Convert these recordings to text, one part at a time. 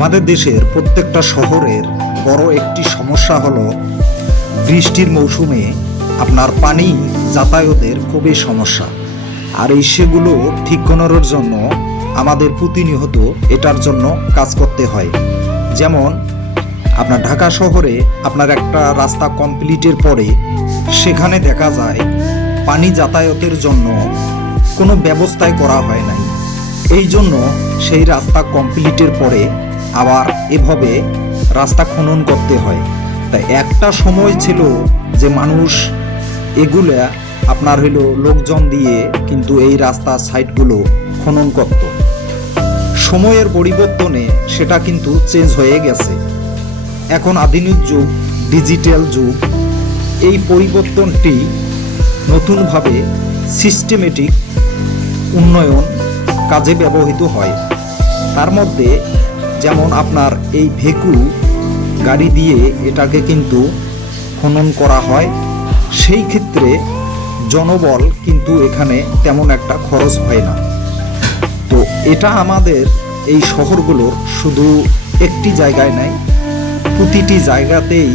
আমাদের দেশের প্রত্যেকটা শহরের বড় একটি সমস্যা হলো বৃষ্টির মৌসুমে আপনার পানি যাতায়াতের খুবই সমস্যা। আর এই সেগুলো ঠিক করার জন্য আমাদের প্রতিনিয়ত এটার জন্য কাজ করতে হয়। যেমন আপনার ঢাকা শহরে আপনার একটা রাস্তা কমপ্লিটের পরে সেখানে দেখা যায় পানি যাতায়াতের জন্য কোনো ব্যবস্থাই করা হয় নাই। এই জন্য সেই রাস্তা কমপ্লিটের পরে আবার এভাবে রাস্তা খনন করতে হয়। তাই একটা সময় ছিল যে মানুষ এগুলা আপনার লোকজন দিয়ে কিন্তু এই রাস্তা সাইডগুলো খনন করত। সময়ের পরিবর্তনে সেটা কিন্তু চেঞ্জ হয়ে গেছে। এখন আধুনিক যুগ, ডিজিটাল যুগ, এই পরিবর্তনটি নতুনভাবে সিস্টেমেটিক উন্নয়ন কাজে ব্যবহৃত হয়। তার মধ্যে যেমন আপনার এই ভেকু গাড়ি দিয়ে এটাকে কিন্তু খনন করা হয়। সেই ক্ষেত্রে জনবল কিন্তু এখানে তেমন একটা খরচ হয় না। তো এটা আমাদের এই শহরগুলোর শুধু একটি জায়গায় নাই, প্রতিটি জায়গাতেই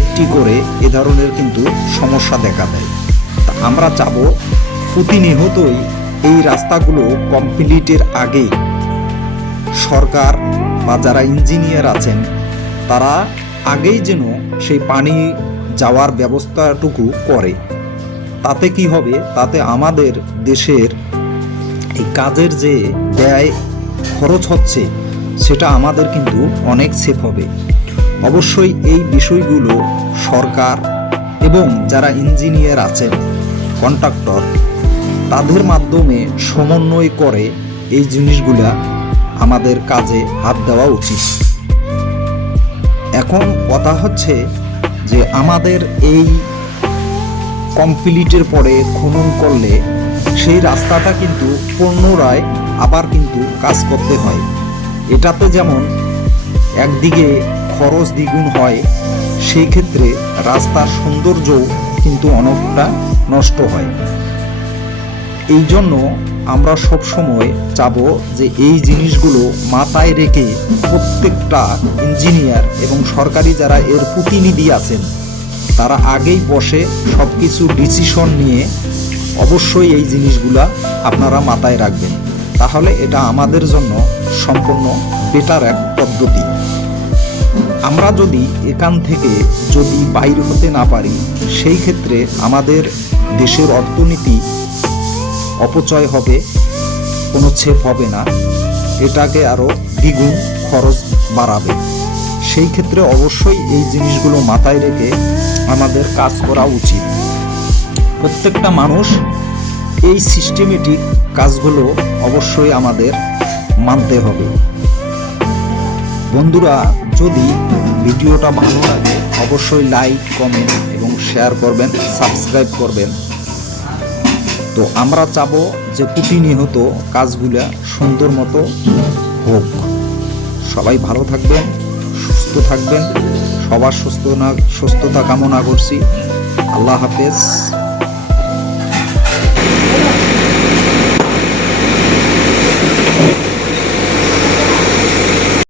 একটি করে এ ধরনের কিন্তু সমস্যা দেখা দেয়। তা আমরা চাবো প্রতিনিয়তই এই রাস্তাগুলো কমপ্লিটের আগে সরকার বা যারা ইঞ্জিনিয়ার আছেন তারা আগেই যেন সেই পানি যাওয়ার ব্যবস্থাটুকু করে। তাতে কি হবে, তাতে আমাদের দেশের এই কাজের যে ব্যয় খরচ হচ্ছে সেটা আমাদের কিন্তু অনেক সেভ হবে। অবশ্যই এই বিষয়গুলো সরকার এবং যারা ইঞ্জিনিয়ার আছেন, কন্ট্রাক্টর, তাদের মাধ্যমে সমন্বয় করে এই জিনিসগুলা আমাদের কাজে হাত দেওয়া উচিত। এখন কথা হচ্ছে যে আমাদের এই কমপ্লিটের পরে খনন করলে সেই রাস্তাটা কিন্তু পুনরায় আবার কিন্তু কাজ করতে হয়। এটাতে যেমন একদিকে খরচ দ্বিগুণ হয়, সেই ক্ষেত্রে রাস্তার সৌন্দর্য কিন্তু অনেকটা নষ্ট হয়। এই জন্য আমরা সবসময় চাবো যে এই জিনিসগুলো মাথায় রেখে প্রত্যেকটা ইঞ্জিনিয়ার এবং সরকারি যারা এর প্রতিনিধি আছেন তারা আগেই বসে সব কিছু ডিসিশন নিয়ে অবশ্যই এই জিনিসগুলা আপনারা মাথায় রাখবেন। তাহলে এটা আমাদের জন্য সম্পূর্ণ বেটার এক পদ্ধতি। আমরা যদি এখান থেকে বাইর হতে না পারি, সেই ক্ষেত্রে আমাদের দেশের অর্থনীতি অপচয় হবে, কোনো ছেপ হবে না, এটাকে আরও দ্বিগুণ খরচ বাড়াবে। সেই ক্ষেত্রে অবশ্যই এই জিনিসগুলো মাথায় রেখে আমাদের কাজ করা উচিত। প্রত্যেকটা মানুষ এই সিস্টেমেটিক কাজগুলো অবশ্যই আমাদের মানতে হবে। বন্ধুরা, যদি ভিডিওটা ভালো লাগে অবশ্যই লাইক, কমেন্ট এবং শেয়ার করবেন, সাবস্ক্রাইব করবেন। তো আমরা চাবো যে প্রতিনিয়ত কাজগুলা সুন্দর মতো হোক। সবাই ভালো থাকবেন, সুস্থ থাকবেন, সবার সুস্থতা কামনা করছি। আল্লাহ হাফেজ।